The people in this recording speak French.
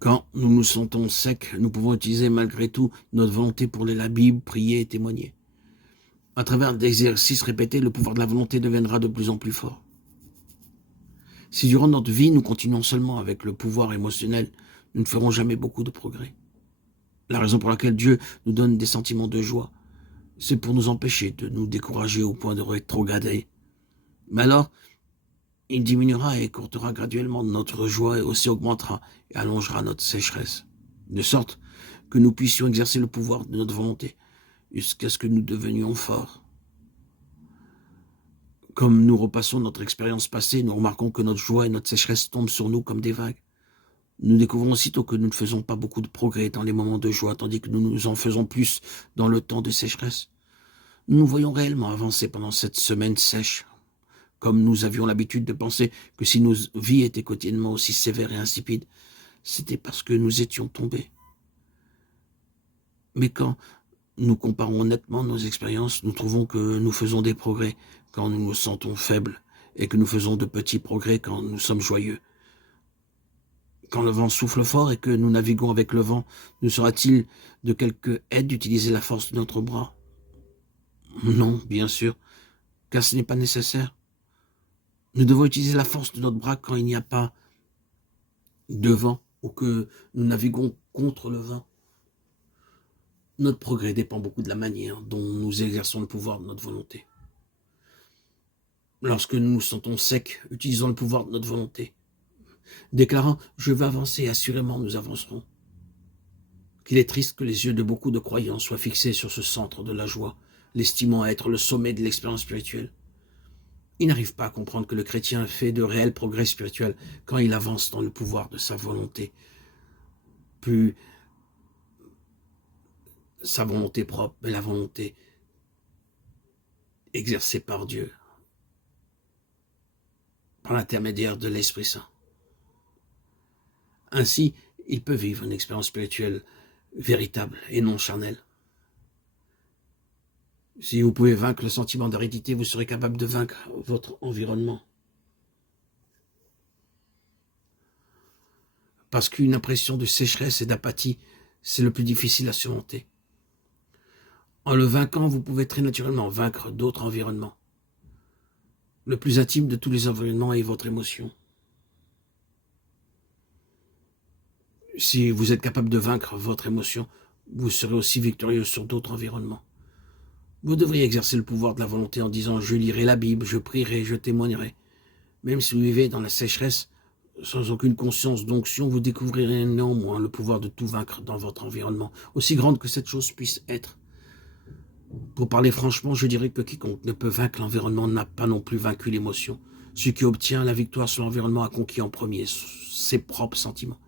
Quand nous nous sentons secs, nous pouvons utiliser malgré tout notre volonté pour lire la Bible, prier et témoigner. À travers d'exercices répétés, le pouvoir de la volonté deviendra de plus en plus fort. Si durant notre vie, nous continuons seulement avec le pouvoir émotionnel, nous ne ferons jamais beaucoup de progrès. La raison pour laquelle Dieu nous donne des sentiments de joie, c'est pour nous empêcher de nous décourager au point de rétrograder. Mais alors, il diminuera et écourtera graduellement notre joie et aussi augmentera et allongera notre sécheresse, de sorte que nous puissions exercer le pouvoir de notre volonté jusqu'à ce que nous devenions forts. Comme nous repassons notre expérience passée, nous remarquons que notre joie et notre sécheresse tombent sur nous comme des vagues. Nous découvrons aussitôt que nous ne faisons pas beaucoup de progrès dans les moments de joie, tandis que nous en faisons plus dans le temps de sécheresse. Nous nous voyons réellement avancer pendant cette semaine sèche, comme nous avions l'habitude de penser que si nos vies étaient quotidiennement aussi sévères et insipides, c'était parce que nous étions tombés. Mais quand nous comparons honnêtement nos expériences, nous trouvons que nous faisons des progrès quand nous nous sentons faibles et que nous faisons de petits progrès quand nous sommes joyeux. Quand le vent souffle fort et que nous naviguons avec le vent, nous sera-t-il de quelque aide d'utiliser la force de notre bras? Non, bien sûr, car ce n'est pas nécessaire. Nous devons utiliser la force de notre bras quand il n'y a pas de vent ou que nous naviguons contre le vent. Notre progrès dépend beaucoup de la manière dont nous exerçons le pouvoir de notre volonté. Lorsque nous nous sentons secs, utilisons le pouvoir de notre volonté. Déclarant « Je veux avancer », assurément nous avancerons. Qu'il est triste que les yeux de beaucoup de croyants soient fixés sur ce centre de la joie, l'estimant être le sommet de l'expérience spirituelle. Ils n'arrivent pas à comprendre que le chrétien fait de réels progrès spirituels quand il avance dans le pouvoir de sa volonté. Plus sa volonté propre, mais la volonté exercée par Dieu, par l'intermédiaire de l'Esprit Saint. Ainsi, il peut vivre une expérience spirituelle véritable et non charnelle. Si vous pouvez vaincre le sentiment d'aridité, vous serez capable de vaincre votre environnement. Parce qu'une impression de sécheresse et d'apathie, c'est le plus difficile à surmonter. En le vainquant, vous pouvez très naturellement vaincre d'autres environnements. Le plus intime de tous les environnements est votre émotion. Si vous êtes capable de vaincre votre émotion, vous serez aussi victorieux sur d'autres environnements. Vous devriez exercer le pouvoir de la volonté en disant « Je lirai la Bible, je prierai, je témoignerai ». Même si vous vivez dans la sécheresse, sans aucune conscience d'onction, vous découvrirez néanmoins le pouvoir de tout vaincre dans votre environnement, aussi grande que cette chose puisse être. Pour parler franchement, je dirais que quiconque ne peut vaincre l'environnement n'a pas non plus vaincu l'émotion. Celui qui obtient la victoire sur l'environnement a conquis en premier ses propres sentiments.